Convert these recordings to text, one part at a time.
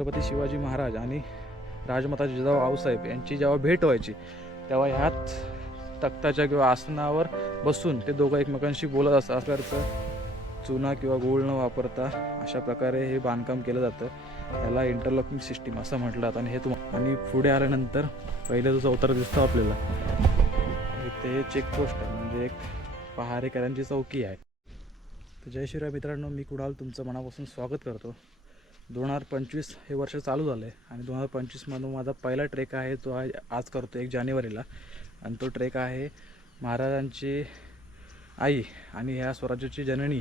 छत्रपती शिवाजी महाराज आणि राजमाता जिजाऊ आऊसाहेब यांची जेव्हा भेट व्हायची तेव्हा ह्याच तख्ताच्या किंवा आसनावर बसून ते दोघं एकमेकांशी बोलत असतात असल्याचं चुना किंवा गोळ न वापरता अशा प्रकारे हे बांधकाम केलं जातं. याला इंटरलॉकिंग सिस्टीम असं म्हटलं जातं आणि हे तुम आणि पुढे आल्यानंतर पहिले जो चौतारा दिसतो आपल्याला. इथे चेकपोस्ट आहे म्हणजे एक पहारेकरांची चौकी आहे. तर जय शिवराय मित्रांनो मी कुणाल तुमचं मनापासून स्वागत करतो. दोन हजार पंचवीस हे वर्ष चालू झालं आहे आणि दोन हजार पंचवीसमधून माझा पहिला ट्रेक आहे तो आहे आज करतो एक जानेवारीला. आणि तो ट्रेक आहे महाराजांची आई आणि ह्या स्वराज्याची जननी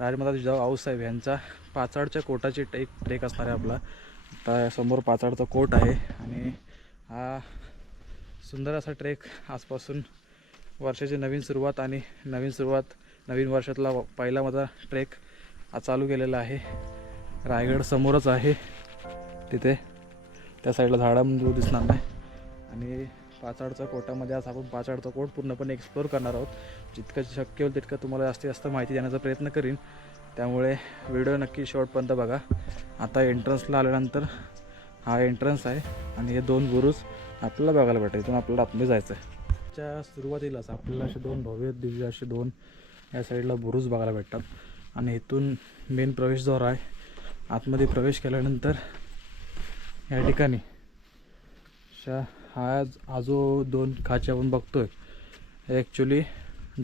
राजमाता जिजाऊ आऊसाहेब यांचा पाचाडच्या कोटाची एक ट्रेक असणार आहे आपला. आता समोर पाचाडचा कोट आहे आणि हा सुंदर असा ट्रेक आजपासून वर्षाची नवीन सुरुवात आणि नवीन सुरुवात नवीन वर्षातला पहिला माझा ट्रेक चालू केलेला आहे. रायगड समोरच आहे. तिथे त्या साईडला झाडामध्ये दिसणार नाही. आणि पाचाडचा कोटामध्ये आज आपण पाचाडचा कोट पूर्णपणे एक्सप्लोअर करणार आहोत. जितकं शक्य होईल तितकं तुम्हाला जास्तीत जास्त माहिती देण्याचा प्रयत्न करीन. त्यामुळे व्हिडिओ नक्की शेवटपर्यंत बघा. आता एंट्रन्सला आल्यानंतर हा एंट्रन्स आहे आणि हे दोन बुरुज आपल्याला बघायला भेटेल. इथून आपल्याला आतमध्ये जायचं आहे च्या सुरुवातीलाच आपल्याला असे दोन भव्य दिव्य असे दोन या साईडला बुरुज बघायला भेटतात. आणि इथून मेन प्रवेशद्वार आहे. आतमध्ये प्रवेश केल्यानंतर या ठिकाणी अशा हा हा जो दोन खाचे आपण बघतोय. ॲक्च्युली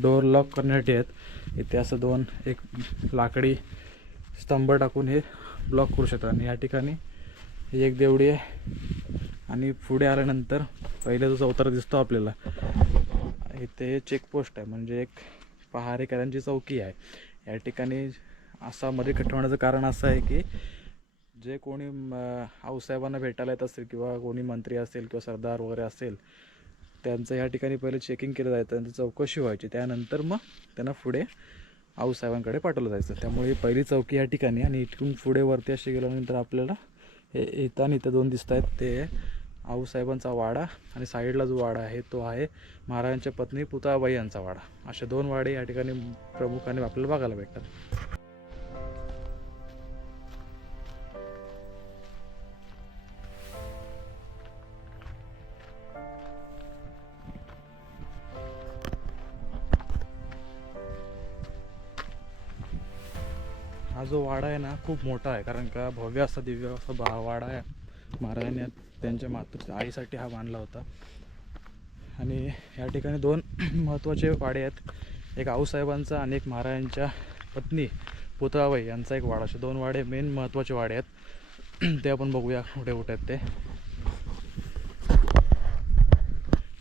डोअर लॉक करण्यासाठी आहेत. इथे असं दोन एक लाकडी स्तंभ टाकून हे ब्लॉक करू शकतात आणि या ठिकाणी ही एक देवडी आहे. आणि पुढे आल्यानंतर पहिला जो चौतारा दिसतो आपल्याला इथे चेकपोस्ट आहे. म्हणजे एक पहारेकरांची चौकी आहे. या ठिकाणी असा मध्ये होण्याचं कारण असं आहे की जे कोणी म, आऊसाहेबांना भेटायला येत असतील किंवा कोणी मंत्री असेल किंवा सरदार वगैरे असेल त्यांचं या ठिकाणी पहिले चेकिंग केलं जायचं त्यांची चौकशी व्हायची. त्यानंतर मग त्यांना पुढे आऊसाहेबांकडे पाठवलं जायचं. त्यामुळे ही पहिली चौकी या ठिकाणी आणि इथून पुढे वरती अशी गेल्यानंतर आपल्याला हे इथं आणि इथं दोन दिसत आहेत. ते आऊसाहेबांचा वाडा आणि साईडला जो वाडा आहे तो आहे महाराजांच्या पत्नी पुताबाई यांचा वाडा. असे दोन वाडे या ठिकाणी प्रमुखाने आपल्याला बघायला भेटतात. जो वाडा आहे ना खूप मोठा आहे. कारण का भव्य असा दिव्य असा बा वाडा आहे. महाराजांनी त्यांच्या मातृ आईसाठी हा बांधला होता. आणि या ठिकाणी दोन महत्त्वाचे वाडे आहेत. एक आऊसाहेबांचा आणि एक महाराजांच्या पत्नी पुतळाबाई यांचा एक वाडा. असे दोन वाडे मेन महत्त्वाचे वाडे आहेत. ते आपण बघूया कुठे कुठे आहेत ते.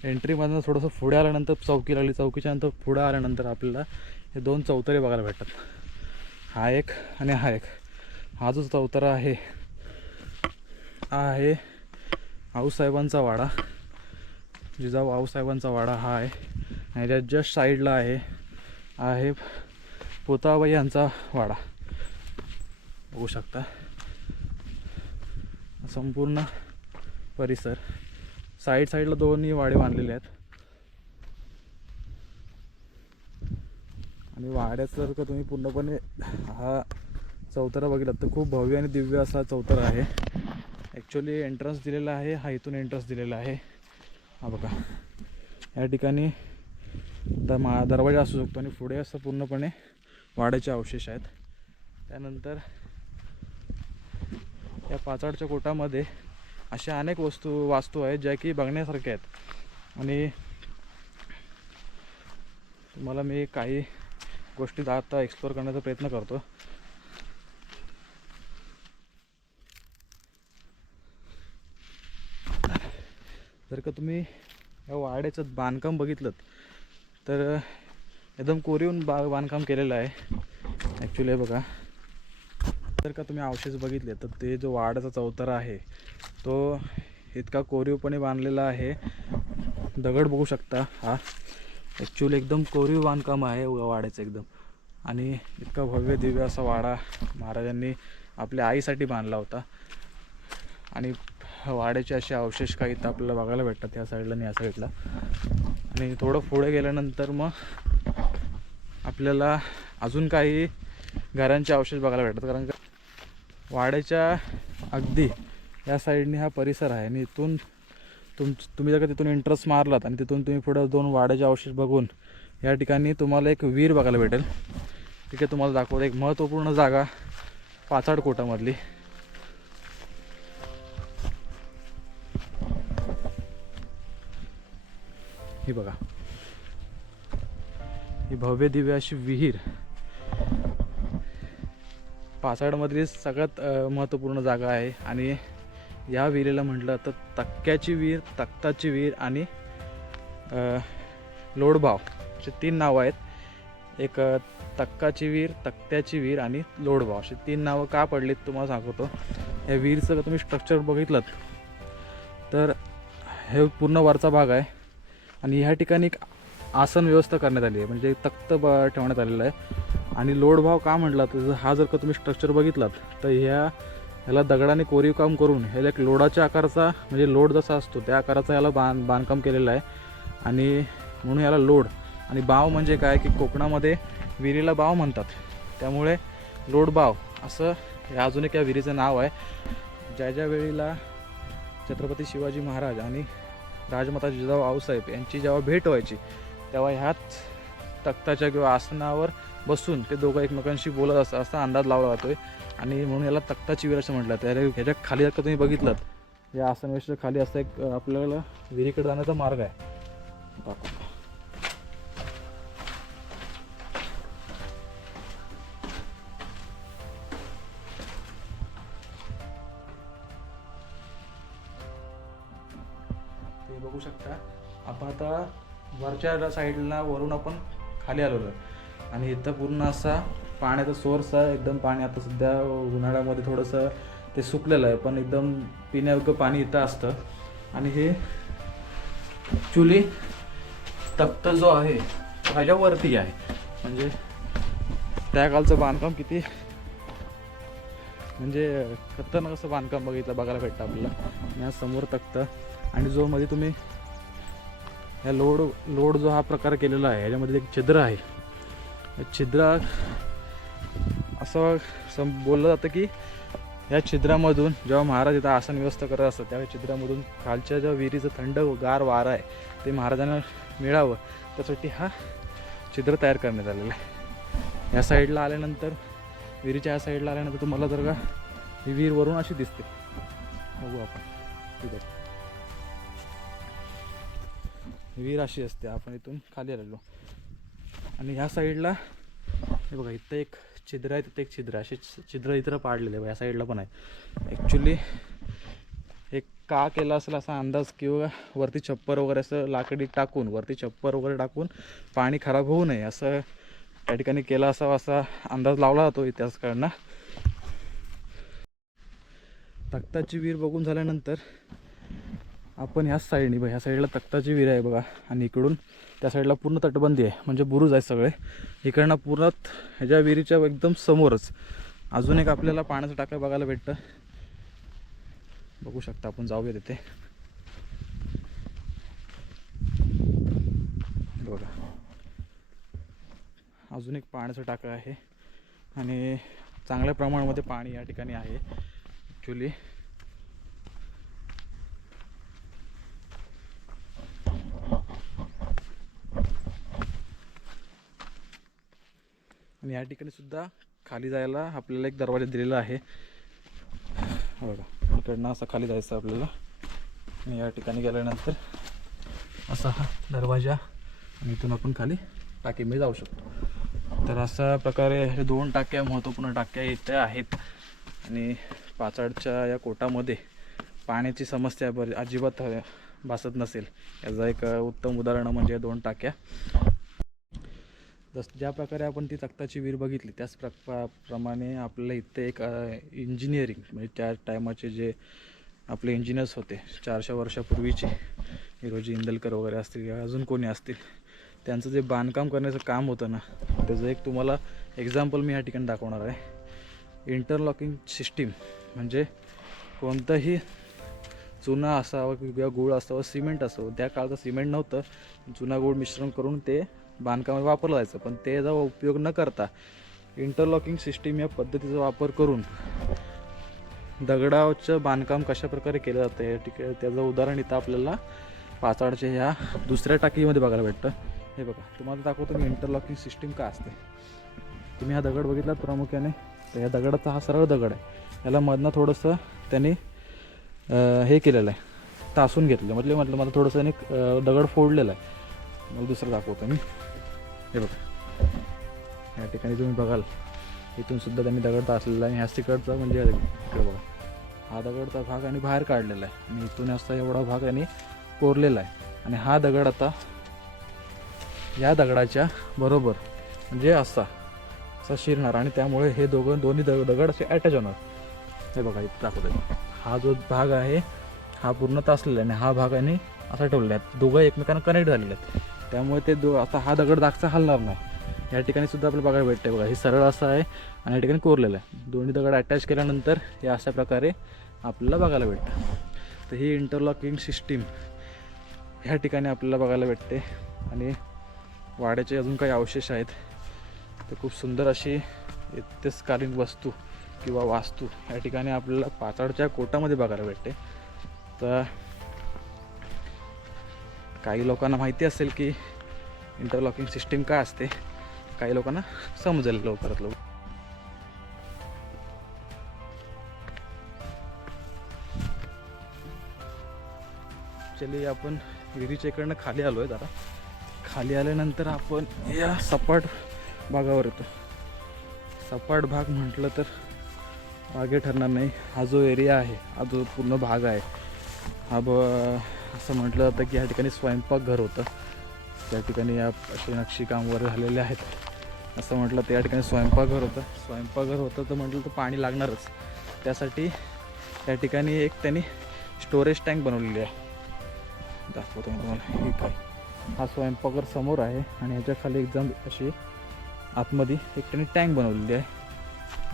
एंट्रीमधनं थोडंसं पुढे आल्यानंतर चौकी लागली. चौकीच्या नंतर पुढं आल्यानंतर आपल्याला हे दोन चौतरे बघायला भेटतात. हा एक आणि हा एक. हा जो चौतारा आहे हा आहे आऊसाहेबांचा वाडा. जिजाऊ आऊसाहेबांचा वाडा हा आहे. आणि त्या जस्ट साईडला आहे आहे पोताबाई यांचा वाडा. बघू शकता. संपूर्ण परिसर. साईड साईडला दोन्ही वाडे बांधलेले आहेत. आणि वाड्याचं जर का तुम्ही पूर्णपणे हा चौतारा बघितला तर खूप भव्य आणि दिव्य असा चौतारा आहे. ॲक्च्युली एंट्रन्स दिलेला आहे हा इथून एंट्रन्स दिलेला आहे. हा बघा. या ठिकाणी तर मा दरवाजा असू शकतो आणि पुढे असं पूर्णपणे वाड्याचे अवशेष आहेत. त्यानंतर या पाचाडच्या कोटामध्ये अशा अनेक वस्तू वास्तू आहेत ज्या की बघण्यासारख्या आहेत. आणि तुम्हाला मी काही गोष्टी आता एक्सप्लोअर करण्याचा प्रयत्न करतो. जर का तुम्ही या वाड्याचं बांधकाम बघितलं तर एकदम कोरीवून बा बांधकाम केलेलं आहे. ॲक्च्युली बघा. जर का तुम्ही अवशेष बघितले तर ते जो वाड्याचा चौतारा आहे तो इतका कोरीवपणे बांधलेला आहे. दगड बघू शकता. हा. ॲक्च्युली एकदम कोरीव बांधकाम आहे वाड्याचं एकदम. आणि इतका भव्य दिव्य असा वाडा महाराजांनी आपल्या आईसाठी बांधला होता. आणि वाड्याचे असे अवशेष काही इथं आपल्याला बघायला भेटतात या साईडला आणि या साईडला. आणि थोडं पुढे गेल्यानंतर मग आपल्याला अजून काही घरांचे अवशेष बघायला भेटतात. कारण का वाड्याच्या अगदी या साईडने हा परिसर आहे आणि इथून तुम तुम्ही जर का तिथून इंटरेस्ट मारलात आणि तिथून तुम्ही पुढं दोन वाड्याचे अवशेष बघून या ठिकाणी तुम्हाला एक वीर बघायला भेटेल. ठीक आहे तुम्हाला दाखवलं एक महत्त्वपूर्ण जागा पाचाड कोटामधली. ही बघा. ही भव्य दिव्य अशी विहीर. पाचाडमधली सगळ्यात महत्त्वपूर्ण जागा आहे. आणि या विहिरीला म्हटलं तर तक्क्याची विहीर तख्ताची विहीर आणि लोडभाव असे तीन नावं आहेत. एक तक्काची विहीर तक्त्याची विहीर आणि लोडभाव अशी तीन नावं का पडलीत तुम्हाला सांगतो. या विहीरचं जर तुम्ही स्ट्रक्चर बघितलं तर हे पूर्ण वरचा भाग आहे आणि ह्या ठिकाणी एक आसन व्यवस्था करण्यात आली आहे. म्हणजे तख्त ब ठेवण्यात आलेलं आहे. आणि लोडभाव का म्हटला तर हा जर का तुम्ही स्ट्रक्चर बघितलात तर ह्या ह्याला दगडाने कोरीव काम करून ह्याला एक लोडाच्या आकाराचा म्हणजे लोड जसा असतो त्या आकाराचा याला बांध बांधकाम केलेलं आहे. आणि म्हणून याला लोड. आणि बाव म्हणजे काय? की कोकणामध्ये विहिरीला बाव म्हणतात. त्यामुळे लोड बाव असं हे अजून एक या विहिरीचं नाव आहे. ज्या ज्या वेळेला छत्रपती शिवाजी महाराज आणि राजमाता जिजाऊ आऊसाहेब यांची जेव्हा भेट व्हायची तेव्हा ह्याच तख्ताच्या किंवा आसनावर बसून ते दोघं एकमेकांशी बोलत असतात असा अंदाज लावला जातोय. आणि म्हणून याला तक्ता चिवीर असं म्हटलं तर ह्याच्या खाली जर का तुम्ही बघितलं या आसनवेशच्या खाली असा एक आपल्याला विहिरीकडे जाण्याचा मार्ग आहे. ते बघू शकता. आपण आता वरच्या साईडला वरून आपण खाली आलो आणि इथं पूर्ण असा पाण्याचा सोर्स आहे. एकदम पाणी आता सध्या उन्हाळ्यामध्ये थोडंसं ते सुकलेलं आहे पण एकदम पिण्यायोग्य पाणी इथं असतं. आणि हे ॲक्च्युली तख्त जो आहे ह्याच्यावरती आहे. म्हणजे त्या कालचं बांधकाम किती म्हणजे खतरनाक असं बांधकाम बघितलं बघायला भेटतं आपल्याला. आणि समोर तख्त. आणि जो मध्ये तुम्ही ह्या लोड लोड जो हा प्रकार केलेला आहे याच्यामध्ये एक छिद्र आहे. छिद्रा असं सम बोललं जातं की या छिद्रामधून जेव्हा महाराज इथं आसन व्यवस्था करत असतात त्या छिद्रामधून खालच्या ज्या विहिरीचं थंड गार वारा आहे ते महाराजांना मिळावं त्यासाठी हा छिद्र तयार करण्यात आलेला आहे. या साईडला आल्यानंतर विहिरीच्या या साईडला आल्यानंतर तुम्हाला जर का ही विहीर वरून अशी दिसते. बघू आपण. ठीक आहे विहीर अशी असते आपण इथून खाली आलेलो. आणि ह्या साईडला हे बघा इथं एक छिद्र आहे तिथं एक छिद्र असे छिद्र इथं पाडलेले आहे. या साईडला पण आहे. ॲक्च्युली एक का केला असेल असा अंदाज किंवा वरती छप्पर वगैरे असं लाकडी टाकून वरती छप्पर वगैरे टाकून पाणी खराब होऊ नये असं त्या ठिकाणी केला असावा असा अंदाज लावला जातो इतिहासकडनं तख्ताची विहीर बघून झाल्यानंतर आपण ह्याच साईडने बघा ह्या साईडला तख्ताची विहीर आहे बघा. आणि इकडून त्या साईडला पूर्ण तटबंदी आहे. म्हणजे बुरुज आहे सगळे. इकडनं पूर्ण ह्याच्या विहिरीच्या एकदम समोरच. अजून एक आपल्याला पाण्याचं टाकं बघायला भेटतं. बघू शकता आपण जाऊया तिथे बघा. अजून एक पाण्याचं टाकं आहे. आणि चांगल्या प्रमाणामध्ये पाणी या ठिकाणी आहे. ॲक्च्युली आणि या ठिकाणी सुद्धा खाली जायला आपल्याला एक दरवाजा दिलेला आहे. बघा इकडनं असं खाली जायचं आपल्याला. आणि या ठिकाणी गेल्यानंतर असा हा दरवाजा आणि इथून आपण खाली टाकीमध्ये जाऊ शकतो. तर अशा प्रकारे हे दोन टाक्या महत्त्वपूर्ण टाक्या इथे आहेत. आणि पाचाडच्या या कोटामध्ये पाण्याची समस्या बरी अजिबात भासत नसेल. याचं एक उत्तम उदाहरण म्हणजे दोन टाक्या. जस ज्या प्रकारे आपण ती तख्ताची विहीर बघितली त्याच प्र प्रमाणे आपल्याला इथे एक इंजिनिअरिंग म्हणजे त्या टायमाचे जे आपले इंजिनियर्स होते चारशे वर्षापूर्वीचे हिरोजी इंदलकर वगैरे असतील किंवा अजून कोणी असतील त्यांचं जे बांधकाम करण्याचं काम होतं ना त्याचं एक तुम्हाला एक्झाम्पल मी ह्या ठिकाणी दाखवणार आहे. इंटरलॉकिंग सिस्टीम म्हणजे कोणतंही चुना असावं किंवा गुळ असावं सिमेंट असावं त्या काळचं सिमेंट नव्हतं. चुना गुळ मिश्रण करून ते बांधकामात वापरलं जायचं पण ते उपयोग न करता इंटरलॉकिंग सिस्टीम या पद्धतीचा वापर करून दगडाचं बांधकाम कशा प्रकारे केलं जातं या ठिकाणी त्याचं उदाहरण इथं आपल्याला पाचाडच्या ह्या दुसऱ्या टाकीमध्ये बघायला भेटतं. हे बघा तुम्हाला दाखवतो मी इंटरलॉकिंग सिस्टीम का असते. तुम्ही हा दगड बघितलात प्रामुख्याने? तर या दगडाचा हा सरळ दगड आहे. याला मधनं थोडंसं त्यांनी हे केलेलं आहे. तासून घेतलं. म्हटलं म्हटलं मला थोडंसं त्याने दगड फोडलेला आहे. मला दुसरं दाखवतो मी. हे बघा. या ठिकाणी तुम्ही बघाल इथून सुद्धा त्यांनी दगड असलेला आहे. आणि ह्या तिकडचा म्हणजे इकडे बघा. हा दगडचा भाग आणि बाहेर काढलेला आहे. आणि इथून असता एवढा भाग त्यांनी कोरलेला आहे. आणि हा दगड आता या दगडाच्या बरोबर म्हणजे असा असा शिरणार. आणि त्यामुळे हे दोघं दोन्ही दग दगड असे अटॅच होणार. हे बघा इथं दाखवतो हा जो भाग आहे हा पूर्ण तासलेला आहे. आणि हा भाग आणि असा ठेवलेला आहे. दोघं एकमेकांना कनेक्ट झालेले आहेत. त्यामुळे ते दो आता हा दगड दागचा हलणार नाही. या ठिकाणी सुद्धा आपल्याला बघायला भेटते बघा. हे सरळ असं आहे आणि या ठिकाणी कोरलेलं आहे. दोन्ही दगड अटॅच केल्यानंतर हे अशा प्रकारे आपल्याला बघायला भेटतं. तर ही इंटरलॉकिंग सिस्टीम ह्या ठिकाणी आपल्याला बघायला भेटते. आणि वाड्याचे अजून काही अवशेष आहेत. तर खूप सुंदर अशी इतिहासकालीन वस्तू किंवा वास्तू या ठिकाणी आपल्याला पाचाडच्या कोटामध्ये बघायला भेटते. तर काही लोकांना माहिती असेल की इंटरलॉकिंग सिस्टीम काय असते काही लोकांना समजेल लवकरात लवकर. चलिए आपण विहिरीच्या इकडनं खाली आलो आहे जरा. खाली आल्यानंतर आपण या सपाट भागावर येतो. सपाट भाग म्हटलं तर मागे ठरणार नाही. हा जो एरिया आहे हा जो पूर्ण भाग आहे हा ब असं म्हटलं जातं की या ठिकाणी स्वयंपाकघर होतं. त्या ठिकाणी या असे नक्षीकाम वगैरे झालेले आहेत. असं म्हटलं तर या ठिकाणी स्वयंपाकघर होतं. स्वयंपाकघर होतं तर म्हटलं तर पाणी लागणारच. त्यासाठी या ठिकाणी एक त्यांनी स्टोरेज टँक बनवलेली आहे. दाखवतो मी तुम्हाला हे काय. हा स्वयंपाकघर समोर आहे आणि ह्याच्या खाली एकदम अशी आतमध्ये एक त्यांनी टँक बनवलेली आहे.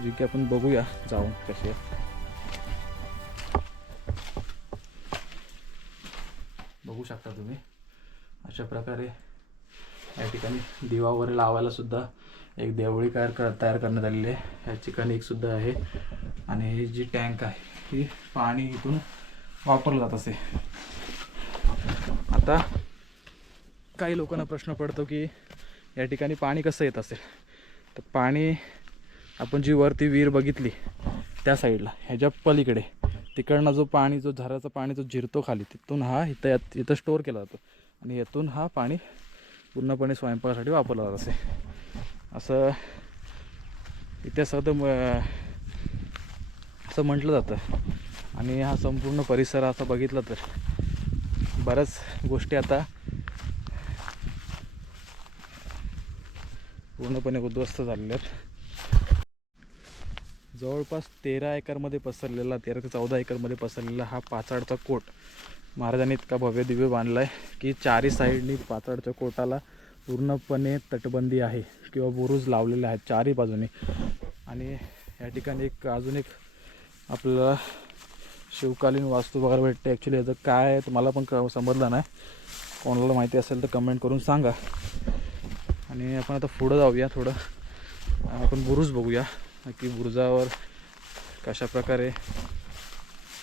जी की आपण बघूया जाऊन कशी आहे. शकता तुम्ही. अशा प्रकारे या ठिकाणी दिवा वगैरे लावायला सुद्धा एक देवळी तयार कर तयार करण्यात आलेली आहे. या ठिकाणी एक सुद्धा आहे. आणि ही जी टँक आहे ही पाणी इथून वापरलं जात असे. आता काही लोकांना प्रश्न पडतो की या ठिकाणी पाणी कसं येत असेल? तर पाणी आपण जी वरती विहीर बघितली त्या साईडला ह्याच्या पलीकडे तिकडनं जो पाणी जो झराचं पाणी जो जिरतो खाली तिथून हा इथं यात इथं स्टोअर केला जातो. आणि यातून हा पाणी पूर्णपणे स्वयंपाकासाठी वापरला जात असे. असं इथे म- असं म्हटलं जातं. आणि हा संपूर्ण परिसर असा बघितला तर बऱ्याच गोष्टी आता पूर्णपणे उद्ध्वस्त झालेल्या आहेत. जवळपास तेरा एकरमध्ये पसरलेला तेरा ते चौदा एकरमध्ये पसरलेला हा पाचाडचा कोट. महाराजांनी इतका भव्य दिव्य बांधला आहे की चारी साईडनी पाचाडच्या कोटाला पूर्णपणे तटबंदी आहे किंवा बुरुज लावलेले आहेत चारही बाजूने. आणि या ठिकाणी एक अजून एक आपल्याला शिवकालीन वास्तू बघायला भेटते. ॲक्च्युली याचं काय आहे मला पण क समजलं नाही. कोणाला माहिती असेल तर कमेंट करून सांगा. आणि आपण आता पुढं जाऊया थोडं. आपण बुरुज बघूया. की बुरुजावर कशा प्रकारे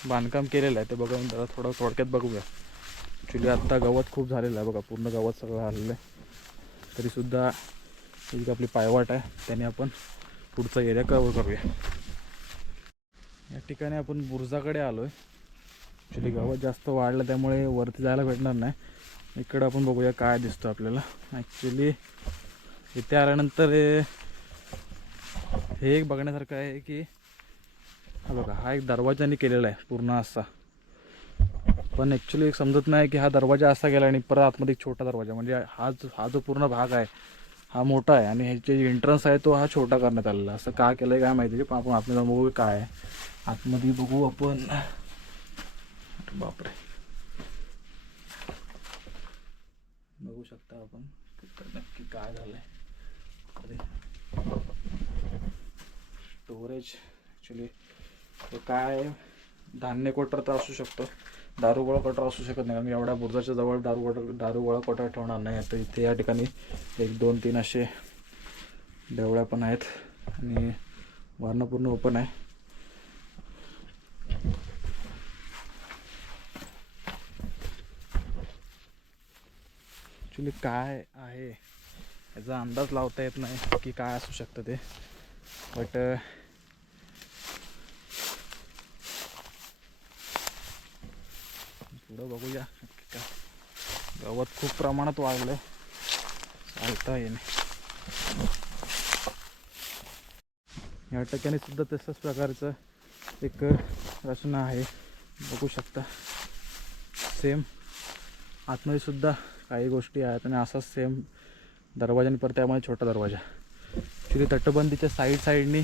बांधकाम केलेलं आहे ते बघून जरा थोडं थोडक्यात बघूया. ॲक्च्युली आत्ता गवत खूप झालेलं आहे बघा पूर्ण गवत सगळं झालेलं आहे. तरीसुद्धा ही जी आपली पायवाट आहे त्याने आपण पुढचा एरिया कवर करूया. या ठिकाणी आपण बुरुजाकडे आलो आहे ॲक्च्युली गवत जास्त वाढलं त्यामुळे वरती जायला भेटणार नाही. इकडं आपण बघूया काय दिसतं आपल्याला. ॲक्च्युली इथे आल्यानंतर हे- एक बघण्यासारखं आहे की हा बघा हा एक दरवाजाने केलेला आहे पूर्ण असा. पण ॲक्च्युली समजत नाही की हा दरवाजा असा गेला आणि परत आतमध्ये एक छोटा दरवाजा. म्हणजे हा जो हा जो पूर्ण भाग आहे हा मोठा आहे आणि ह्याचे जे एंट्रन्स आहे तो हा छोटा करण्यात आलेला आहे. असं का केलं आहे काय माहिती पण आपण आतमध्ये जाऊन बघू काय आहे. आतमध्ये बघू आपण. बापरे. बघू शकता आपण. नक्की काय झालं आहे स्टोरेज ॲक्च्युली काय? धान्य कोटर तर असू शकतो. दारूगोळा कोटर असू शकत नाही. कारण एवढ्या बुर्जाच्या जवळ दारूगोळा दारूगोळा कोटर ठेवणार नाही. आता इथे या ठिकाणी एक दोन तीन असे देवळ्या पण आहेत आणि वर्णपूर्ण पूर्ण ओपन आहे. ॲक्च्युली काय आहे? याचा अंदाज लावता येत नाही की काय असू शकतं ते. बट पुढं बघूया. का गवत खूप प्रमाणात वाढलं चालता येणे या ठिकाणी सुद्धा तशाच प्रकारचं एक रचना आहे. बघू शकता. सेम आतमध्ये सुद्धा काही गोष्टी आहेत आणि असाच सेम दरवाजा आणि परत त्यामध्ये छोटा दरवाजा. ॲक्च्युली तटबंदीच्या साईड साईडनी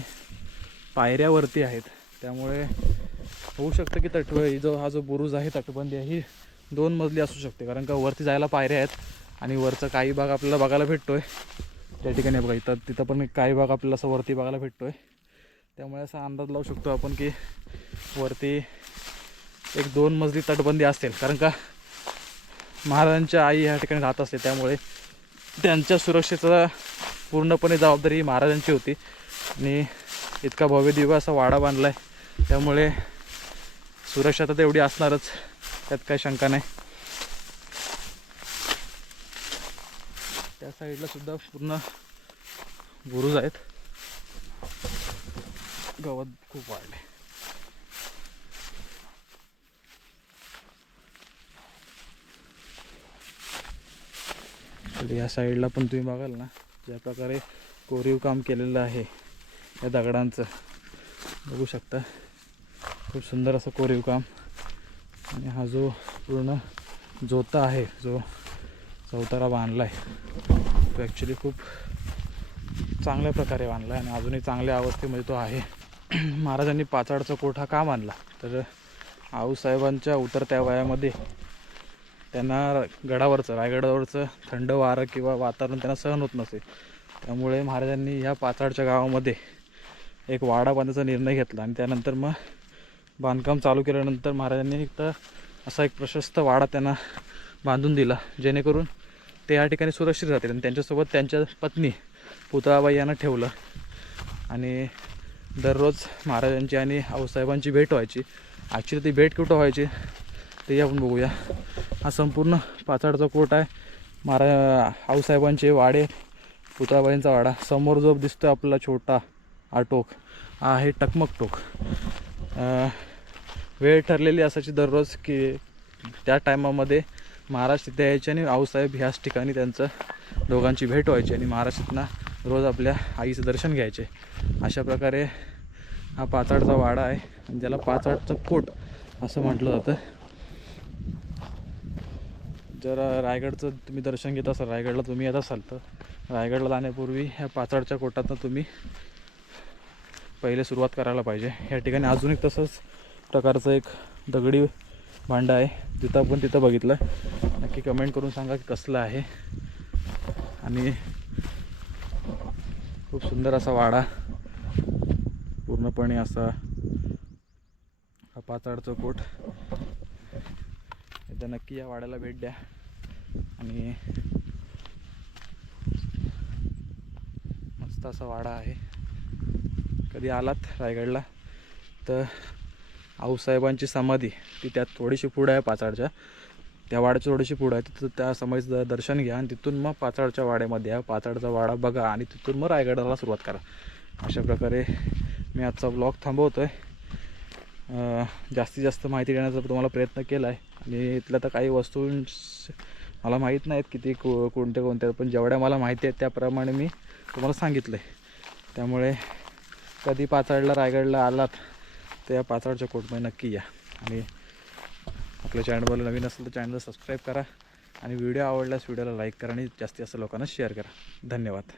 पायऱ्यावरती आहेत. त्यामुळे होऊ शकतं की तट जो हा जो बुरुज आहे तटबंदी आहे ही दोन मजली असू शकते. कारण का वरती जायला पायऱ्या आहेत आणि वरचा काही भाग आपल्याला बघायला भेटतोय. त्या ठिकाणी बघा इथं तिथं पण काही भाग आपल्याला असं वरती बघायला भेटतोय. त्यामुळे असा अंदाज लावू शकतो आपण की वरती एक दोन मजली तटबंदी असेल. कारण का महाराजांच्या आई ह्या ठिकाणी राहत असते त्यामुळे त्यांच्या सुरक्षेचा पूर्णपणे जबाबदारी ही महाराजांची होती. आणि इतका भव्य दिव्य असा वाडा बांधला आहे त्यामुळे सुरक्षा तर तेवढी असणारच. त्यात काही शंका नाही. त्या साईडला सुद्धा पूर्ण बुरुज आहेत. गवत खूप वाढले. या साईडला पण तुम्ही बघाल ना ज्या प्रकारे कोरीव काम केलेलं आहे या दगडांचं. बघू शकता. खूप सुंदर असं कोरीव काम. आणि हा जो पूर्ण जोता आहे जो चौतारा बांधला आहे तो ॲक्च्युली खूप चांगल्या प्रकारे बांधला आहे आणि अजूनही चांगल्या अवस्थेमध्ये तो आहे. महाराजांनी पाचाडचा कोठा का बांधला? तर आऊसाहेबांच्या उतरत्या वयामध्ये त्यांना गडावरचं रायगडावरचं थंड वारं किंवा वातावरण त्यांना सहन होत नसे. त्यामुळे महाराजांनी ह्या पाचाडच्या गावामध्ये एक वाडा बांधायचा निर्णय घेतला आणि त्यानंतर मग बांधकाम चालू केल्यानंतर महाराजांनी तर असा एक प्रशस्त वाडा त्यांना बांधून दिला जेणेकरून ते या ठिकाणी सुरक्षित राहतील. आणि त्यांच्यासोबत त्यांच्या पत्नी पुतळाबाई यांना ठेवलं. आणि दररोज महाराजांची आणि आऊसाहेबांची भेट व्हायची. ॲक्च्युली ती भेट कुठं व्हायची ते आपण बघूया. हा संपूर्ण पाचाडचा कोट आहे. महारा आऊसाहेबांचे वाडे पुतळाबाईंचा वाडा. समोर जो दिसतो आपला छोटा हा टोक हा आहे टकमक टोक. वेळ ठरलेली असायची दररोज की त्या टायमामध्ये महाराज तिथे यायचे आणि आऊसाहेब ह्याच ठिकाणी त्यांचं दोघांची भेट व्हायची आणि महाराज तिथनं रोज आपल्या आईचं दर्शन घ्यायचे. अशा प्रकारे हा पाचाडचा वाडा आहे आणि ज्याला पाचाडचं कोट असं म्हटलं जातं. जर रायगडचं तुम्ही दर्शन घेत असाल रायगडला तुम्ही येत असाल तर रायगडला जाण्यापूर्वी ह्या पाचाडच्या कोटातनं तुम्ही पहिले सुरुवात करायला पाहिजे. या ठिकाणी अजून एक तसंच प्रकारचं एक दगडी भांडं आहे. तिथं आपण तिथं बघितलं. नक्की कमेंट करून सांगा की कसलं आहे. आणि खूप सुंदर असा वाडा. पूर्णपणे असा हा पाचाडचं कोट एकदा नक्की या वाड्याला भेट द्या. आणि मस्त असा वाडा आहे. कधी आलात रायगडला तर आऊसाहेबांची समाधी ती त्यात थोडीशी पुढं आहे पाचाडच्या त्या वाड्याची थोडीशी पुढं आहे तिथं त्या समाधीचं दर्शन घ्या आणि तिथून मग पाचाडच्या वाड्यामध्ये या. पाचाडचा वाडा बघा आणि तिथून मग रायगडाला सुरुवात करा. अशा प्रकारे मी आजचा ब्लॉग थांबवतो आहे जास्तीत जास्त माहिती देण्याचा तुम्हाला प्रयत्न केला आहे आणि इथल्या तर काही वस्तू मला माहीत नाहीत किती को कोणत्या कोणत्या पण जेवढ्या मला माहिती आहेत त्याप्रमाणे मी तुम्हाला सांगितलं आहे त्यामुळे कधी पाचाडला रायगडला आलात तर या पाचाडच्या कोटमध्ये नक्की या. आणि आपल्या चॅनलवर नवीन असेल तर चॅनलला सबस्क्राईब करा आणि व्हिडिओ आवडल्यास व्हिडिओला लाईक करा आणि जास्तीत जास्त लोकांना शेअर करा. धन्यवाद.